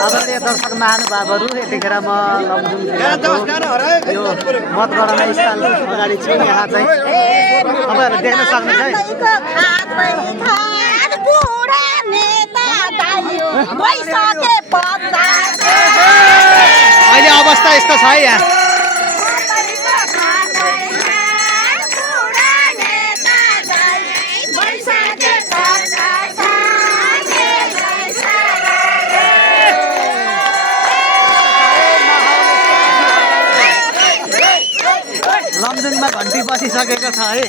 आदरणीय दर्शक महानुभावहरू, यतिखेर म लमजुङ जिल्लाको यो मतगणना स्थलको अगाडि छु। यहाँ चाहिँ तपाईँहरूले देख्न सक्नुहुन्छ है। अहिले अवस्था यस्तो छ है यहाँ। लमजुङमा घन्टी बसिसकेको छ है।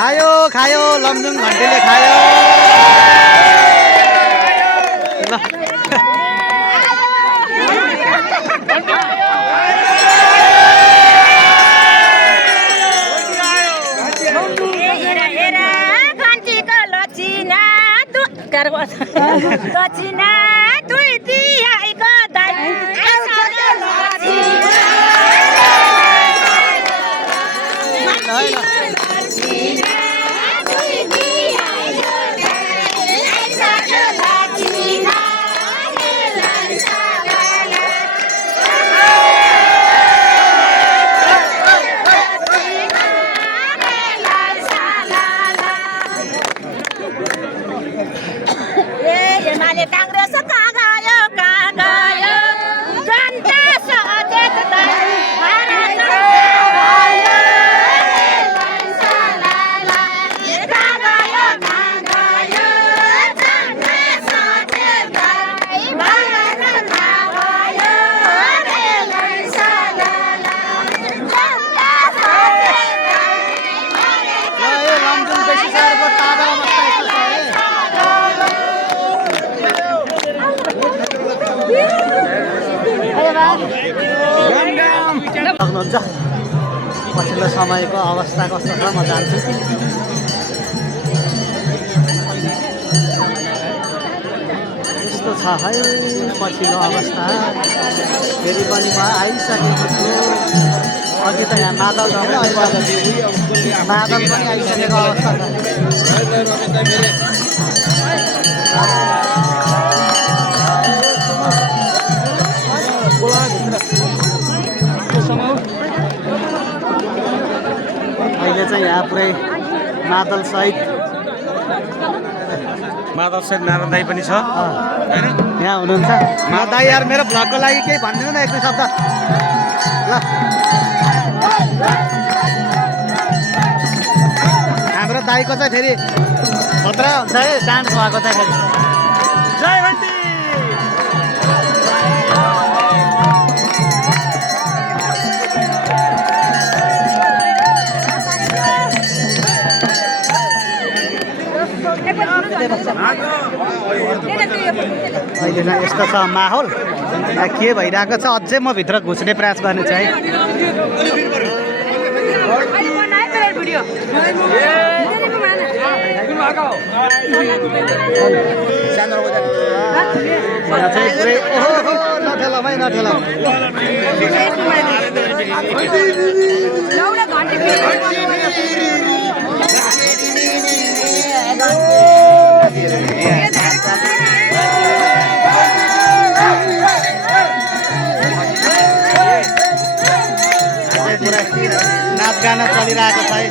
खायो खायो लमजुङ घन्टीले खायो। सक्नुहुन्छ पछिल्लो समयको अवस्था कस्तो छ म जान्छु। यस्तो छ है पछिल्लो अवस्था। फेरि पनि म आइसकेको छु। अघि त यहाँ मादल थियो, अहिले मादल पनि आइसकेको अवस्था छ। अहिले चाहिँ यहाँ पुरै मादल सहित नारायण दाई पनि छ हैन, यहाँ हुनुहुन्छ। म दाई यार मेरो भ्लगको लागि केही भनिदिनु न एक दुई शब्द ल। हाम्रो दाईको चाहिँ फेरि खतरा हुन्छ है डान्स भएको चाहिँ फेरि। जय भन्टी। अहिले चाहिँ यस्तो छ माहौल। के भइरहेको छ अझै म भित्र घुस्ने प्रयास गर्ने चाहिँ। पुरै ओहो नठेला भाइ नठेला। नाच गाना चलिरहेको छ है।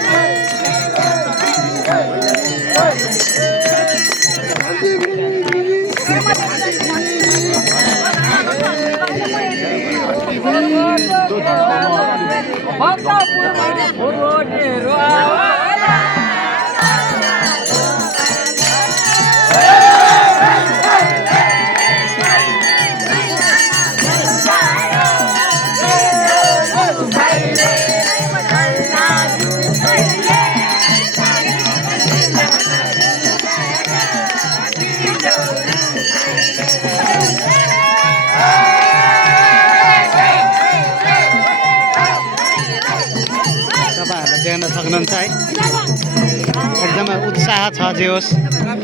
उत्साह छ जे होस्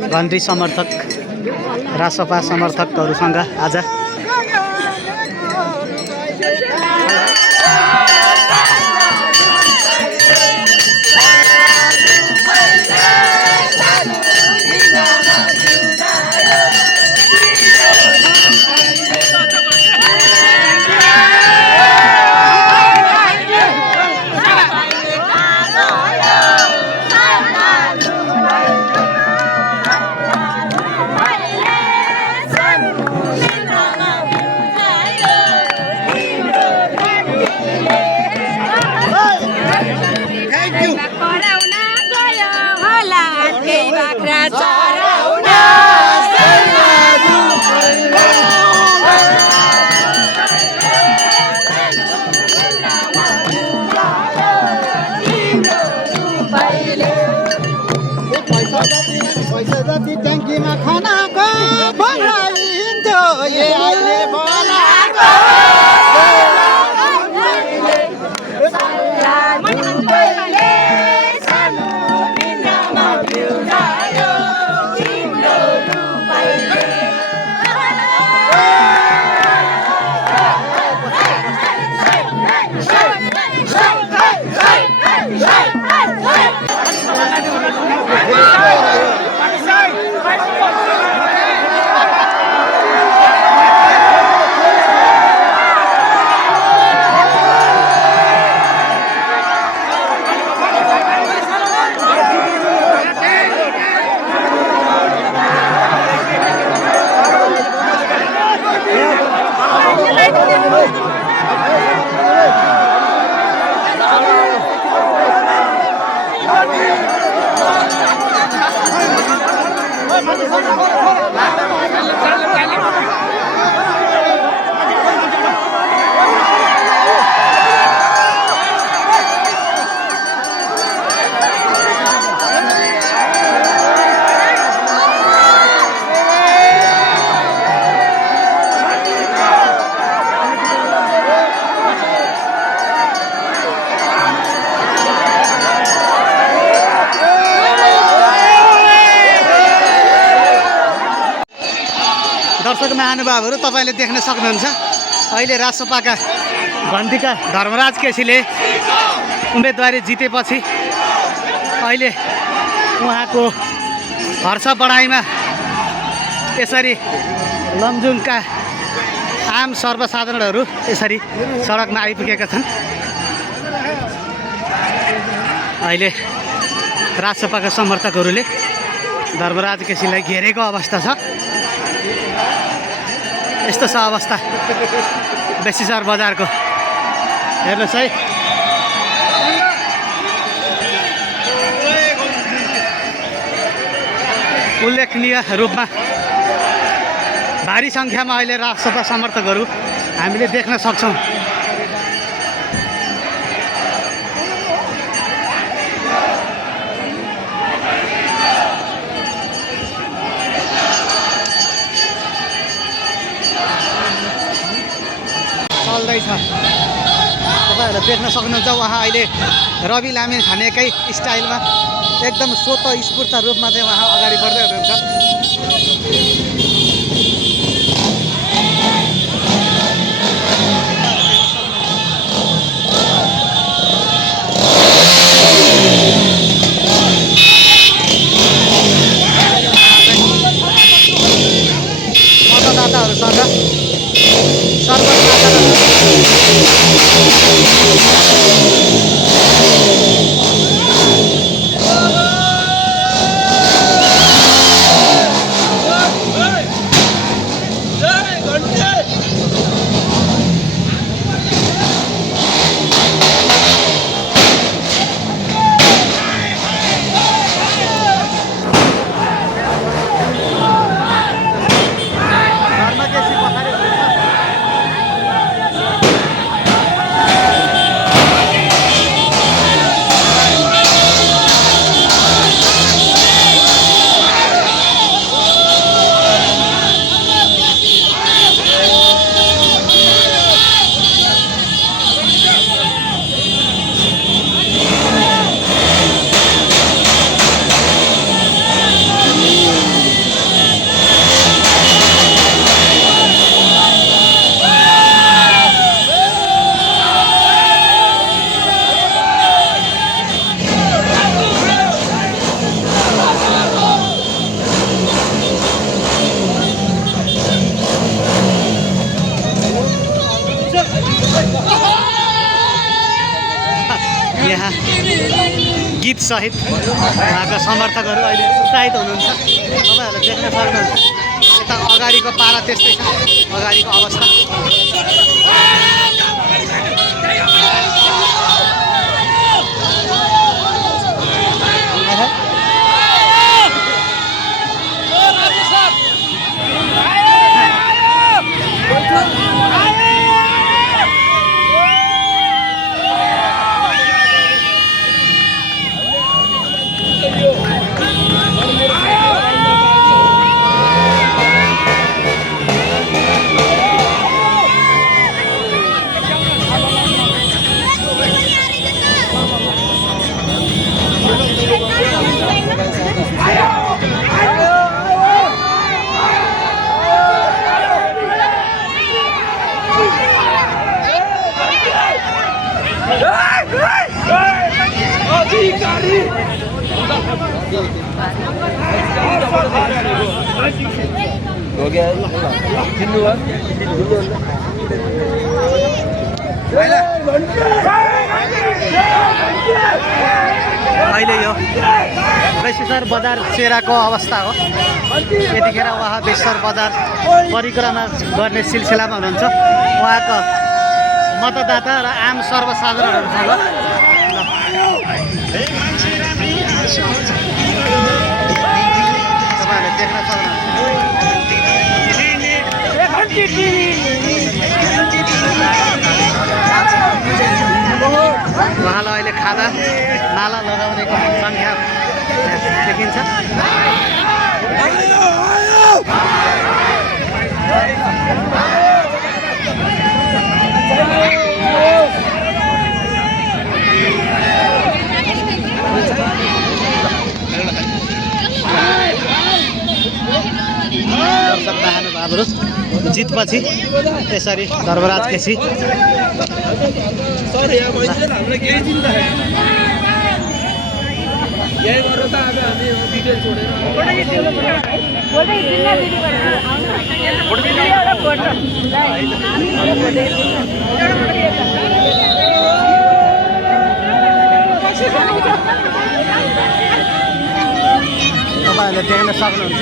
घन्टी समर्थक रासपा समर्थकहरूसँग आज पैसा जति ट्याङ्कीमा खानाको बनाइन्थ्यो अहिले बनाएको दर्शक महानुभावहरू तपाईँले देख्न सक्नुहुन्छ अहिले रासपाका घन्टीका धर्मराज केसीले उम्मेदवारी जितेपछि अहिले उहाँको हर्ष बढाइमा यसरी लमजुङका आम सर्वसाधारणहरू यसरी सडकमा आइपुगेका छन्। अहिले रासपाका समर्थकहरूले धर्मराज केसीलाई घेरेको अवस्था छ। यस्तो छ अवस्था बेसीसर बजारको। हेर्नुहोस् है, उल्लेखनीय रूपमा भारी सङ्ख्यामा अहिले रासपा समर्थकहरू हामीले देख्न सक्छौँ। चल्दैछ, तपाईँहरूले देख्न सक्नुहुन्छ। उहाँ अहिले रवि लामी खानेकै स्टाइलमा एकदम स्वतस्फूर्त रूपमा चाहिँ उहाँ अगाडि बढ्दै हुनुहुन्छ। मतदाताहरूसँग गीतसहित उहाँका समर्थकहरू अहिले उत्साहित हुनुहुन्छ तपाईँहरूले देख्न सक्नुहुन्छ यता अगाडिको पारा त्यस्तै छ अगाडिको अवस्था अहिले यो बेसेसर बजार चेराको अवस्था हो यतिखेर उहाँ बेसेसर बजार परिक्रमा गर्ने सिलसिलामा हुनुहुन्छ उहाँको मतदाता र आम सर्वसाधारणहरूसँग तपाईँहरूले देख्न सक्नुहुन्छ उहाँलाई अहिले खादा माला लगाउनेको सङ्ख्या देखिन्छ दर्शक महानुभावहरू जितपछि त्यसरी धर्मराज केसी तपाईँहरूले देख्न सक्नुहुन्छ